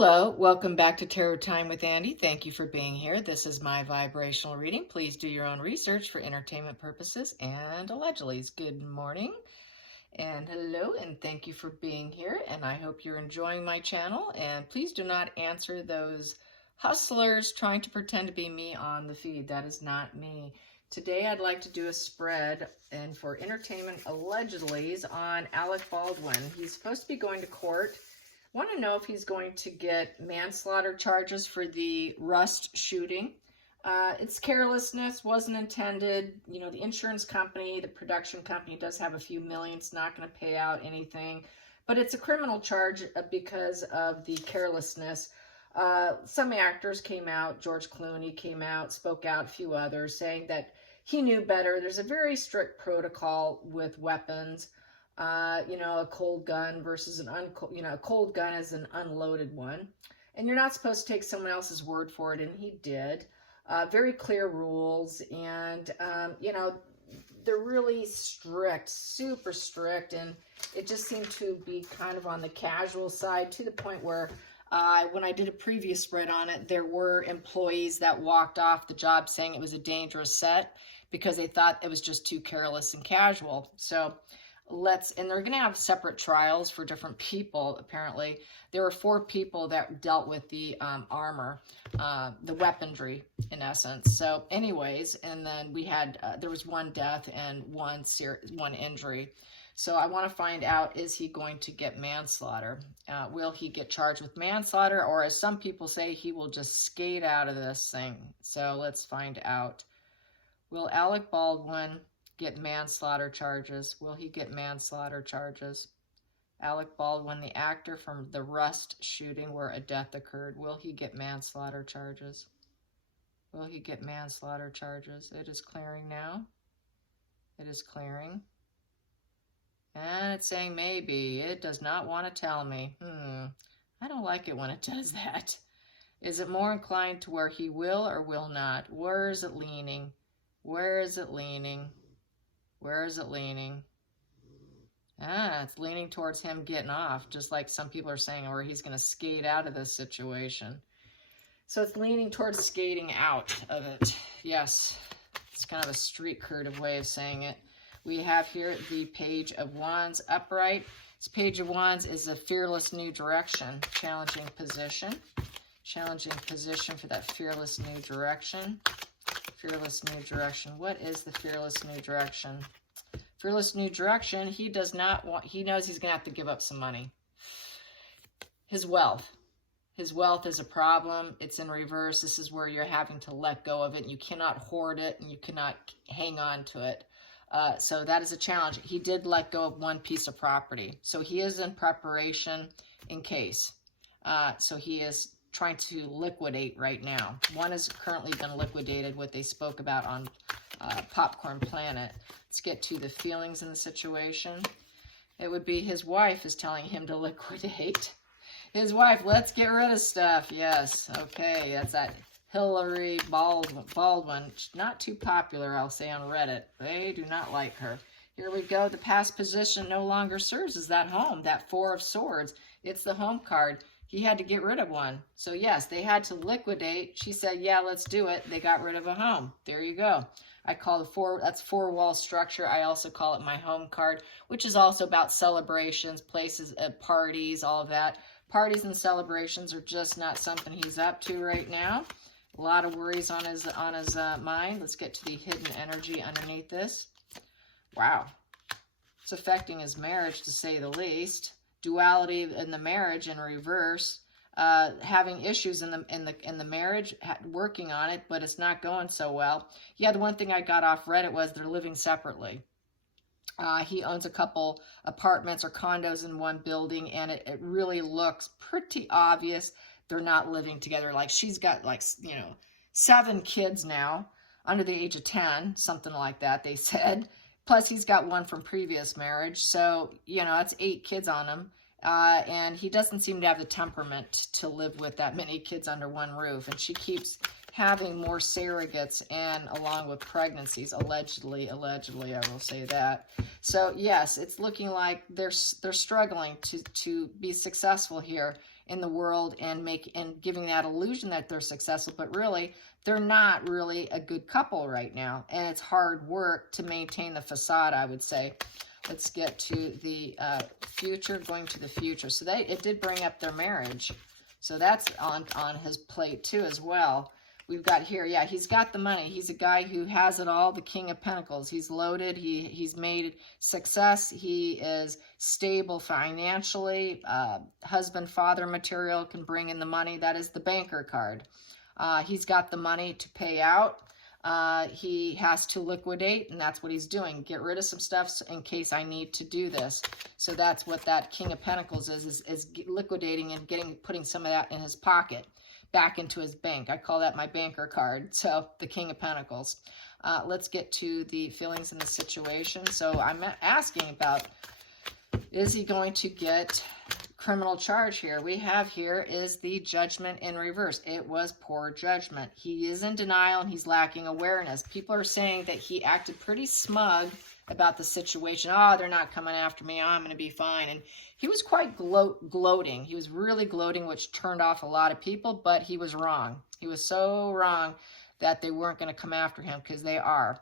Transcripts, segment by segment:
Hello, welcome back to Tarot Time with Andy. Thank you for being here. This is my vibrational reading. Please do your own research for entertainment purposes and allegedly. Good morning and hello, and thank you for being here. And I hope you're enjoying my channel. And please do not answer those hustlers trying to pretend to be me on the feed. That is not me. Today I'd like to do a spread and for entertainment allegedly's on Alec Baldwin. He's supposed to be going to court. Want to know if he's going to get manslaughter charges for the Rust shooting. It's carelessness, wasn't intended. You know, the insurance company, the production company does have a few million. It's not going to pay out anything. But it's a criminal charge because of the carelessness. Some actors came out, George Clooney came out, spoke out, a few others, saying that he knew better. There's a very strict protocol with weapons. A cold gun versus a cold gun is an unloaded one. And you're not supposed to take someone else's word for it, and he did. Very clear rules, and, they're really strict, super strict, and it just seemed to be kind of on the casual side to the point where when I did a previous spread on it, there were employees that walked off the job saying it was a dangerous set because they thought it was just too careless and casual. So and they're going to have separate trials for different people, apparently. There were 4 people that dealt with the armor, the weaponry, in essence. So anyways, and then we had, there was 1 death and 1 injury. So I want to find out, is he going to get manslaughter? Will he get charged with manslaughter? Or as some people say, he will just skate out of this thing. So let's find out. Will Alec Baldwin get manslaughter charges? Will he get manslaughter charges? Alec Baldwin, the actor from the Rust shooting where a death occurred, will he get manslaughter charges? Will he get manslaughter charges? It is clearing now. It is clearing. And it's saying maybe. It does not want to tell me. I don't like it when it does that. Is it more inclined to where he will or will not? Where is it leaning? Where is it leaning? Where is it leaning? It's leaning towards him getting off, just like some people are saying, or he's going to skate out of this situation. So it's leaning towards skating out of it. Yes, it's kind of a street curative way of saying it. We have here the Page of Wands upright. This Page of Wands is a fearless new direction, challenging position. Challenging position for that fearless new direction. Fearless new direction. What is the fearless new direction? Fearless new direction, he does not want, he knows he's going to have to give up some money. His wealth. His wealth is a problem. It's in reverse. This is where you're having to let go of it. And you cannot hoard it and you cannot hang on to it. So that is a challenge. He did let go of 1 piece of property. So he is in preparation in case. So he is trying to liquidate right now. 1 has currently been liquidated, what they spoke about on Popcorn Planet. Let's get to the feelings in the situation. It would be his wife is telling him to liquidate. His wife, let's get rid of stuff. Yes, okay, that's that Hillary Baldwin. Not too popular, I'll say, on Reddit. They do not like her. Here we go. The past position no longer serves as that home, that 4 of Swords. It's the home card. He had to get rid of 1. So yes, they had to liquidate. She said, yeah, let's do it. They got rid of a home. There you go. I call that's 4-wall structure. I also call it my home card, which is also about celebrations, places, parties, all of that. Parties and celebrations are just not something he's up to right now. A lot of worries on his mind. Let's get to the hidden energy underneath this. Wow. It's affecting his marriage, to say the least. Duality in the marriage in reverse, having issues in the marriage, working on it, but it's not going so well. Yeah, the one thing I got off Reddit was they're living separately. He owns a couple apartments or condos in 1 building, and it really looks pretty obvious they're not living together. Like, she's got 7 kids now, under the age of 10, something like that, they said. Plus, he's got 1 from previous marriage. So, that's 8 kids on him. And he doesn't seem to have the temperament to live with that many kids under 1 roof. And she keeps having more surrogates and along with pregnancies, allegedly, I will say that. So, yes, it's looking like they're struggling to be successful here in the world and giving that illusion that they're successful, but really they're not really a good couple right now, and it's hard work to maintain the facade, I would say. Let's get to the future, going to the future. So it did bring up their marriage. So that's on his plate too as well. We've got here, yeah, he's got the money. He's a guy who has it all, the King of Pentacles. He's loaded. He's made success. He is stable financially. Husband, father material can bring in the money. That is the banker card. He's got the money to pay out. He has to liquidate, and that's what he's doing. Get rid of some stuff in case I need to do this. So that's what that King of Pentacles is liquidating and putting some of that in his pocket, back into his bank. I call that my banker card. So the King of Pentacles. Let's get to the feelings in the situation. So I'm asking about, is he going to get criminal charge here? We have here is the Judgment in reverse. It was poor judgment. He is in denial and he's lacking awareness. People are saying that he acted pretty smug about the situation. Oh, they're not coming after me. I'm going to be fine. And he was quite gloating. He was really gloating, which turned off a lot of people, but he was wrong. He was so wrong that they weren't going to come after him, because they are.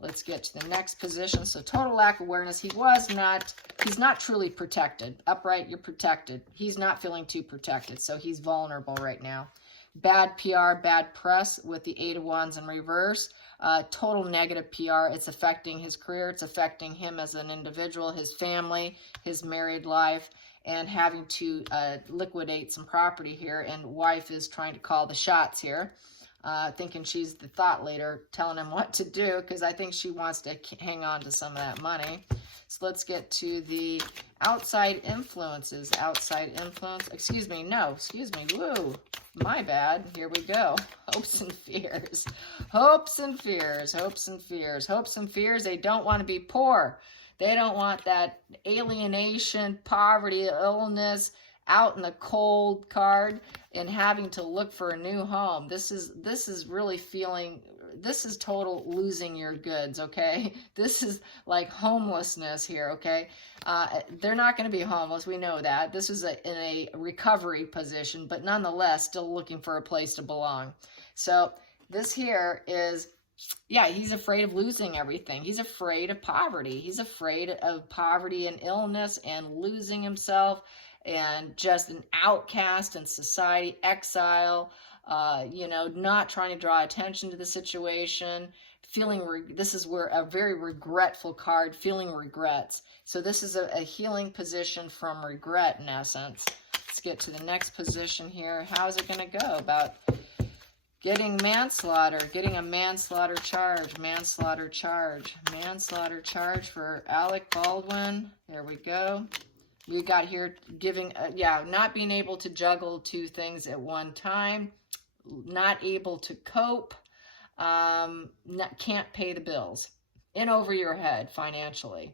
Let's get to the next position. So total lack of awareness. He's not truly protected. Upright, you're protected. He's not feeling too protected, so he's vulnerable right now. Bad PR, bad press with the Eight of Wands in reverse. Total negative PR. It's affecting his career. It's affecting him as an individual, his family, his married life, and having to liquidate some property here. And wife is trying to call the shots here. Thinking she's the thought leader, telling him what to do, because I think she wants to hang on to some of that money. So let's get to the outside influences. Outside influence, woo, my bad. Here we go. Hopes and fears. Hopes and fears. Hopes and fears. Hopes and fears. They don't want to be poor. They don't want that alienation, poverty, illness, out in the cold card, and having to look for a new home. This is really feeling, this is total losing your goods, okay? This is like homelessness here, okay? They're not going to be homeless, we know that. This is in a recovery position, but nonetheless still looking for a place to belong. So this here is, yeah, he's afraid of losing everything. He's afraid of poverty. He's afraid of poverty and illness and losing himself, and just an outcast in society, exile, not trying to draw attention to the situation, this is where a very regretful card, feeling regrets. So this is a healing position from regret, in essence. Let's get to the next position here. How's it going to go about getting manslaughter, getting a manslaughter charge for Alec Baldwin? There we go. We got here giving, not being able to juggle two things at one time, not able to cope, can't pay the bills, in over your head financially.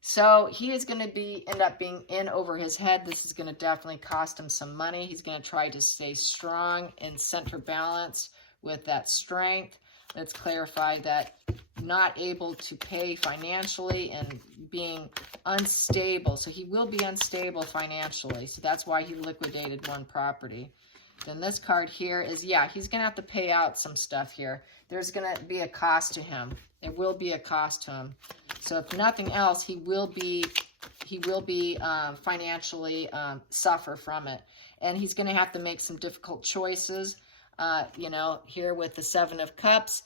So he is going to end up being in over his head. This is going to definitely cost him some money. He's going to try to stay strong and center balance with that strength. Let's clarify that not able to pay financially and being unstable. So he will be unstable financially. So that's why he liquidated one property. Then this card here is, he's going to have to pay out some stuff here. There's going to be a cost to him. There will be a cost to him. So if nothing else, he will be financially suffer from it. And he's going to have to make some difficult choices. Here with the Seven of Cups,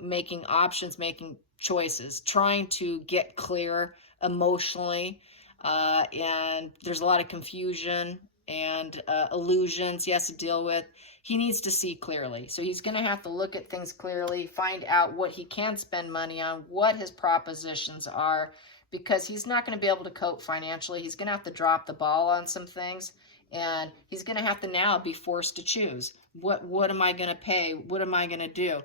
making options, making choices, trying to get clear emotionally, and there's a lot of confusion and illusions he has to deal with. He needs to see clearly. So he's going to have to look at things clearly, find out what he can spend money on, what his propositions are, because he's not going to be able to cope financially. He's going to have to drop the ball on some things, and he's going to have to now be forced to choose. What am I going to pay? What am I going to do?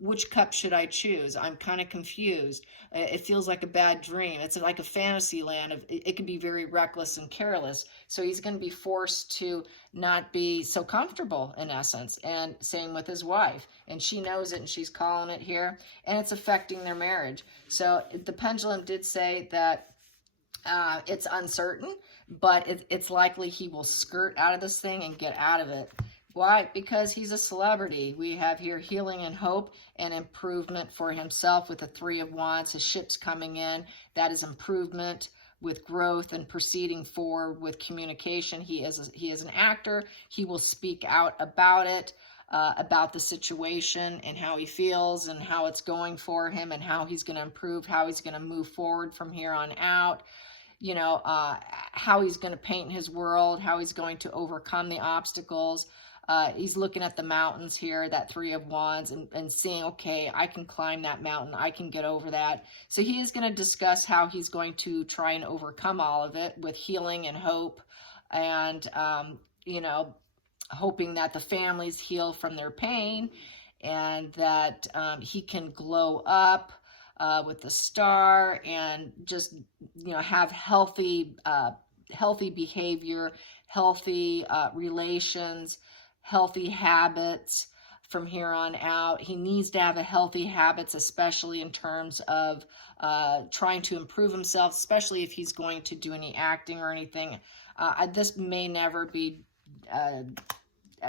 Which cup should I choose? I'm kind of confused. It feels like a bad dream. It's like a fantasy land. It can be very reckless and careless. So he's going to be forced to not be so comfortable, in essence. And same with his wife. And she knows it, and she's calling it here. And it's affecting their marriage. So the pendulum did say that It's uncertain, but it's likely he will skirt out of this thing and get out of it. Why? Because he's a celebrity. We have here healing and hope and improvement for himself with the Three of Wands. His ship's coming in. That is improvement with growth and proceeding forward with communication. He is an actor. He will speak out about it, about the situation and how he feels and how it's going for him and how he's going to improve, how he's going to move forward from here on out. You know, how he's going to paint his world, how he's going to overcome the obstacles. He's looking at the mountains here, that Three of Wands, and seeing, okay, I can climb that mountain. I can get over that. So he is going to discuss how he's going to try and overcome all of it with healing and hope, and, you know, hoping that the families heal from their pain and that he can glow up with the Star and just, you know, have healthy behavior, healthy relations, healthy habits from here on out. He needs to have a healthy habits, especially in terms of trying to improve himself, especially if he's going to do any acting or anything. This may never be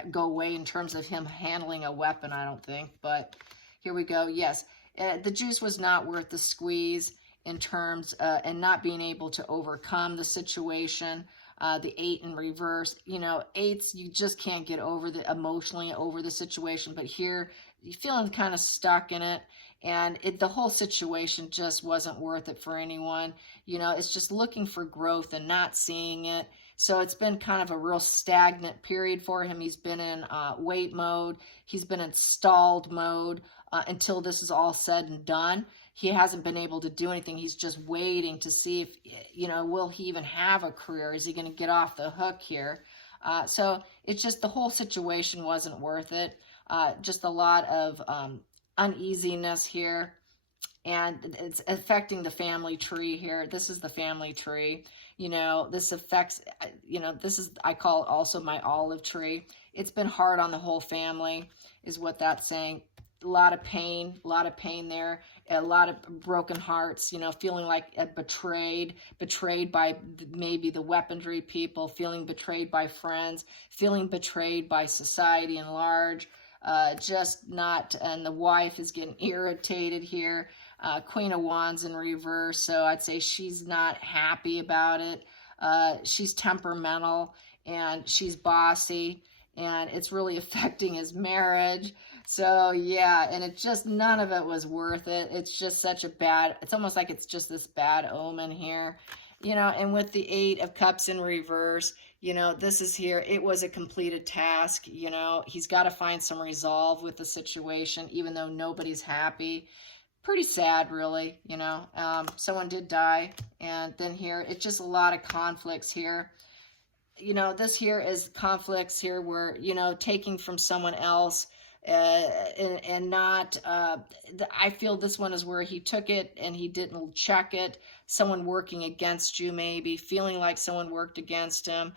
go away in terms of him handling a weapon, I don't think, but here we go. Yes, the juice was not worth the squeeze in terms and not being able to overcome the situation. The 8 in reverse, you know, 8s, you just can't get over emotionally over the situation, but here you're feeling kind of stuck in it, and the whole situation just wasn't worth it for anyone. You know, it's just looking for growth and not seeing it. So it's been kind of a real stagnant period for him. He's been in wait mode. He's been in stalled mode until this is all said and done. He hasn't been able to do anything. He's just waiting to see if, you know, will he even have a career? Is he going to get off the hook here? So it's just the whole situation wasn't worth it. Just a lot of uneasiness here. And it's affecting the family tree here. This is the family tree. You know, this affects, you know, this is, I call it also my olive tree. It's been hard on the whole family, is what that's saying. A lot of pain there, a lot of broken hearts, you know, feeling like betrayed by maybe the weaponry people, feeling betrayed by friends, feeling betrayed by society in large, just not, and the wife is getting irritated here. Queen of Wands in reverse, so I'd say she's not happy about it. She's temperamental and she's bossy, and it's really affecting his marriage. So yeah, and it's just, none of it was worth it. It's just such a bad, it's almost like it's just this bad omen here, you know. And with the 8 of Cups in reverse, you know, this is here, it was a completed task. You know, he's got to find some resolve with the situation, even though nobody's happy. Pretty sad, really, you know. Someone did die, and then here, it's just a lot of conflicts here. You know, this here is conflicts here where, you know, taking from someone else, and not, I feel this one is where he took it and he didn't check it. Someone working against you, maybe, feeling like someone worked against him.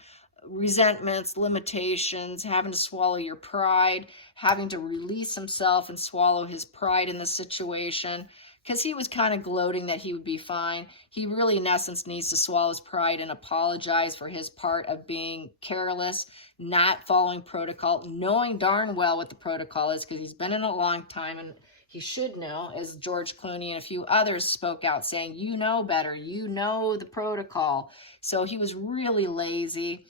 Resentments, limitations, having to swallow your pride, having to release himself and swallow his pride in the situation, because he was kind of gloating that he would be fine. He really, in essence, needs to swallow his pride and apologize for his part of being careless, not following protocol, knowing darn well what the protocol is, because he's been in a long time, and he should know, as George Clooney and a few others spoke out saying, you know better, you know the protocol. So he was really lazy.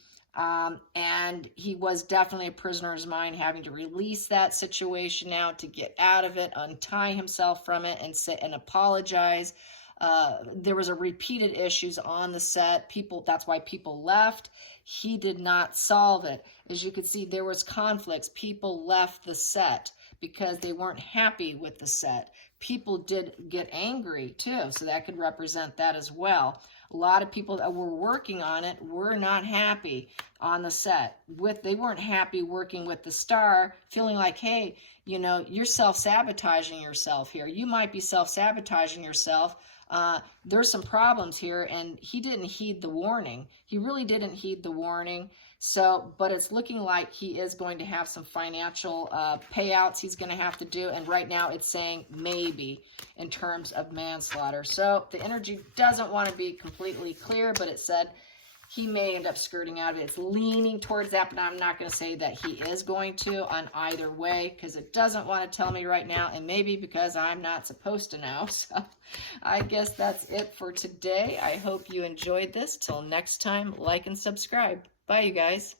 And he was definitely a prisoner of his mind, having to release that situation now to get out of it, untie himself from it, and sit and apologize. There was a repeated issues on the set. That's why people left. He did not solve it. As you can see, there was conflicts. People left the set because they weren't happy with the set. People did get angry too, so that could represent that as well. A lot of people that were working on it were not happy on the set. They weren't happy working with the Star, feeling like, hey, you know, you're self-sabotaging yourself here. You might be self-sabotaging yourself. There's some problems here, and he didn't heed the warning. He really didn't heed the warning. So, but it's looking like he is going to have some financial payouts he's going to have to do. And right now it's saying maybe in terms of manslaughter. So the energy doesn't want to be completely clear, but it said he may end up skirting out of it. It's leaning towards that, but I'm not going to say that he is going to on either way, because it doesn't want to tell me right now, and maybe because I'm not supposed to know. So I guess that's it for today. I hope you enjoyed this. Till next time, like and subscribe. Bye, you guys.